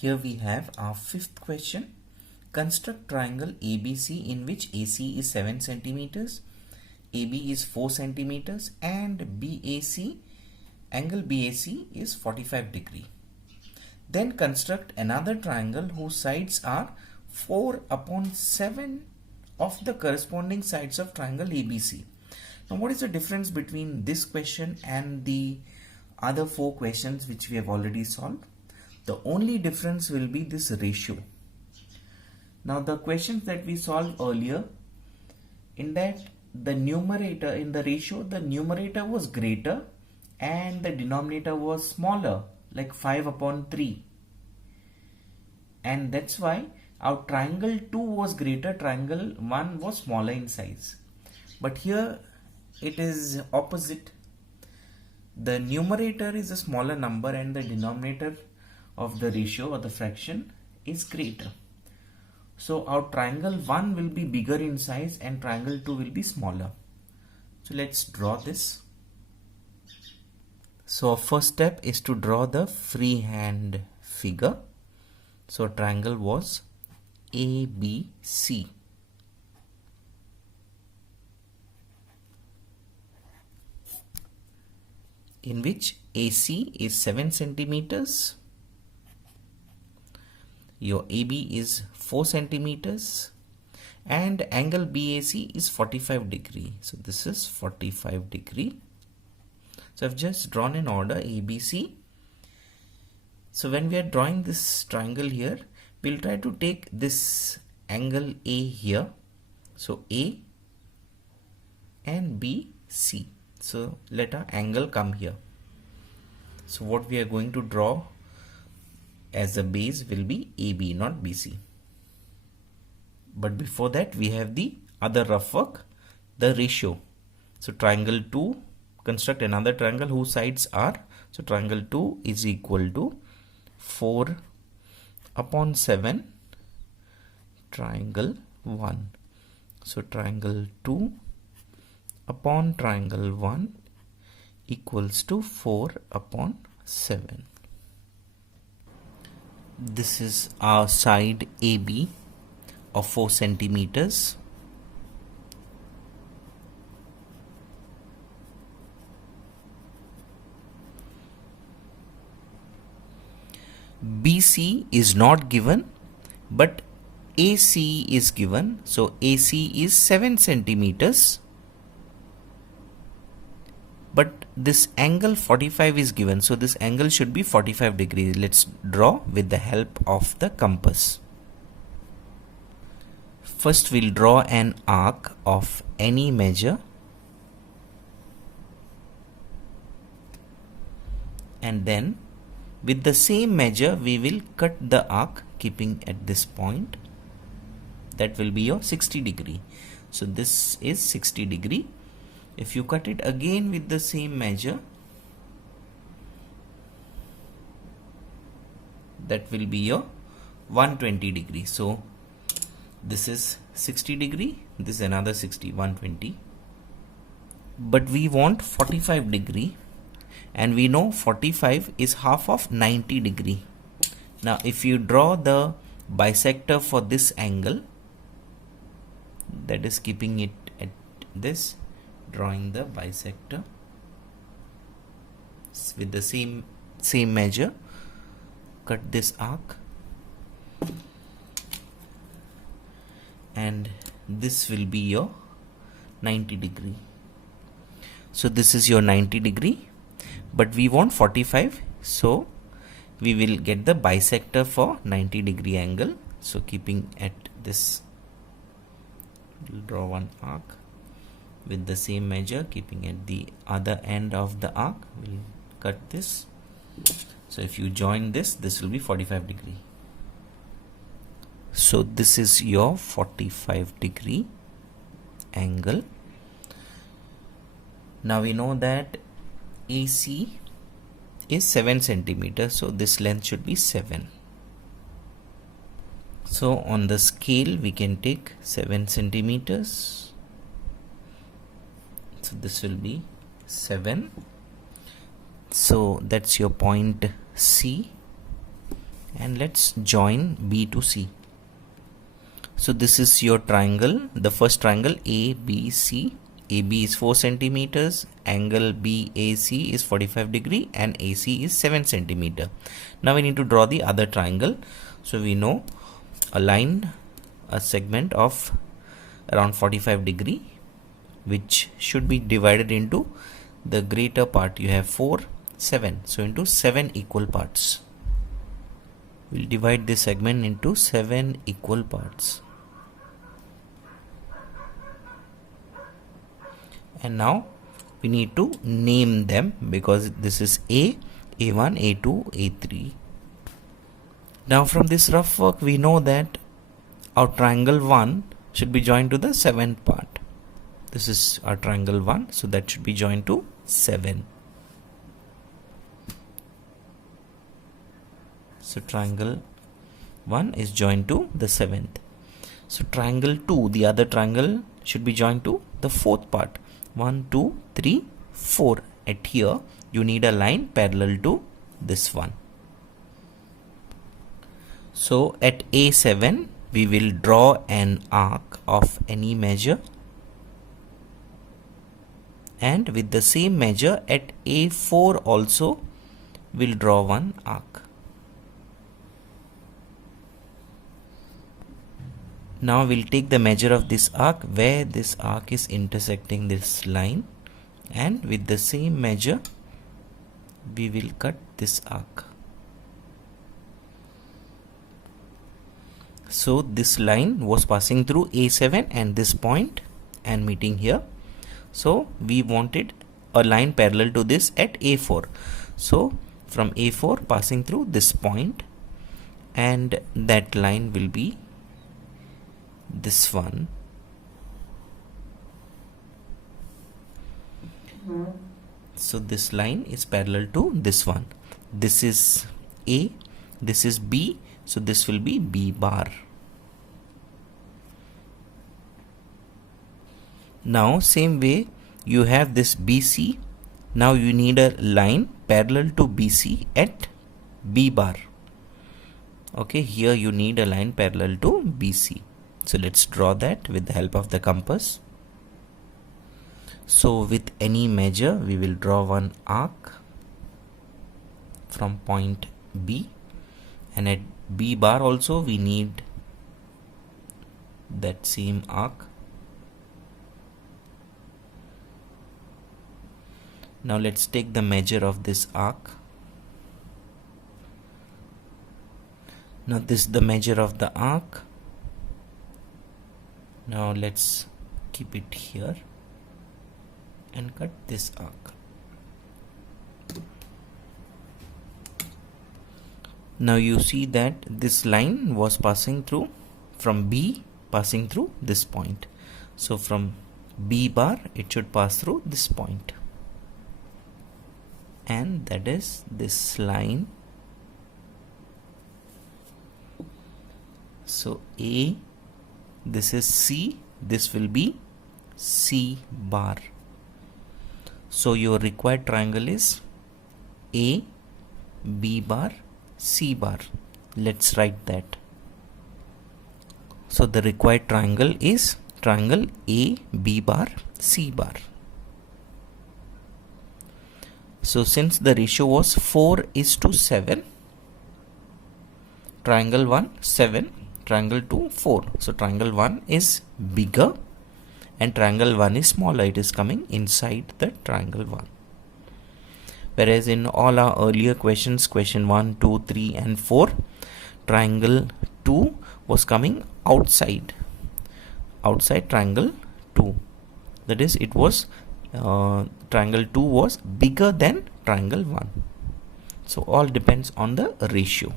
Here we have our fifth question. Construct triangle ABC in which AC is 7 centimeters, AB is 4 centimeters and angle BAC is 45 degree. Then construct another triangle whose sides are 4/7 of the corresponding sides of triangle ABC. Now what is the difference between this question and the other four questions which we have already solved? The only difference will be this ratio. Now the questions that we solved earlier, in that the numerator, in the ratio, the numerator was greater and the denominator was smaller, like 5/3. And that's why our triangle 2 was greater, triangle 1 was smaller in size. But here it is opposite. The numerator is a smaller number and the denominator of the ratio or the fraction is greater. So our triangle 1 will be bigger in size and triangle 2 will be smaller. So let's draw this. So our first step is to draw the freehand figure. So triangle was ABC. In which AC is 7 centimeters, your AB is 4 centimeters and angle BAC is 45 degree. So this is 45 degree. So I've just drawn an order ABC. So when we are drawing this triangle here, we'll try to take this angle A here. So A and BC. So let our angle come here. So what we are going to draw as a base will be AB, not BC. But before that we have the other rough work, the ratio. So triangle 2, construct another triangle whose sides are, so triangle 2 is equal to 4/7 triangle 1. So triangle 2 upon triangle 1 equals to 4/7. This is our side AB of 4 centimeters. BC is not given, but AC is given. So AC is 7 centimeters. But this angle 45 is given, so this angle should be 45 degrees. Let's draw with the help of the compass. First we'll draw an arc of any measure and then with the same measure we will cut the arc, keeping at this point. That will be your 60 degree. So this is 60 degree. If you cut it again with the same measure, that will be your 120 degree. So this is 60 degree, this is another 60, 120. But we want 45 degree and we know 45 is half of 90 degree. Now if you draw the bisector for this angle, that is keeping it at this, drawing the bisector with the same measure, cut this arc and this will be your 90 degree. So this is your 90 degree, but we want 45, so we will get the bisector for 90 degree angle. So keeping at this, we'll draw one arc with the same measure, keeping at the other end of the arc, we'll cut this. So if you join this, this will be 45 degree. So this is your 45 degree angle. Now we know that AC is 7 centimeters, so this length should be 7. So on the scale we can take 7 centimeters. So this will be 7. So that's your point C, and let's join B to C. So this is your triangle, the first triangle ABC. AB is 4 centimeters, angle BAC is 45 degree, and AC is 7 centimeter. Now we need to draw the other triangle. So we know a segment of around 45 degree, which should be divided into the greater part. You have 4, 7, so into 7 equal parts. We'll divide this segment into 7 equal parts. And now we need to name them, because this is A, A1, A2, A3. Now from this rough work we know that our triangle 1 should be joined to the 7th part. This is our triangle 1, so that should be joined to 7. So triangle 1 is joined to the 7th. So triangle 2, the other triangle, should be joined to the 4th part. 1, 2, 3, 4. At here you need a line parallel to this one. So at A7 we will draw an arc of any measure, and with the same measure at A4 also we'll draw one arc. Now we'll take the measure of this arc where this arc is intersecting this line, and with the same measure we will cut this arc. So this line was passing through A7 and this point and meeting here. So we wanted a line parallel to this at A4. So from A4 passing through this point, and that line will be this one. So this line is parallel to this one. This is A, this is B, so this will be B bar. Now same way you have this BC. Now you need a line parallel to BC at B bar. Okay, here you need a line parallel to BC. So let's draw that with the help of the compass. So with any measure we will draw one arc from point B, and at B bar also we need that same arc. Now let's take the measure of this arc. Now this is the measure of the arc. Now let's keep it here and cut this arc. Now you see that this line was passing through from B, passing through this point. So from B bar it should pass through this point, and that is this line. So A, this is C, this will be C bar. So your required triangle is A, B bar, C bar. Let's write that. So the required triangle is triangle A, B bar, C bar. So since the ratio was 4:7, triangle 1 7, triangle 2 4. So triangle 1 is bigger and triangle 1 is smaller. It is coming inside the triangle 1. Whereas in all our earlier questions, question 1, 2, 3 and 4, triangle 2 was coming outside triangle 2. That is, it was triangle 2 was bigger than triangle 1. So all depends on the ratio.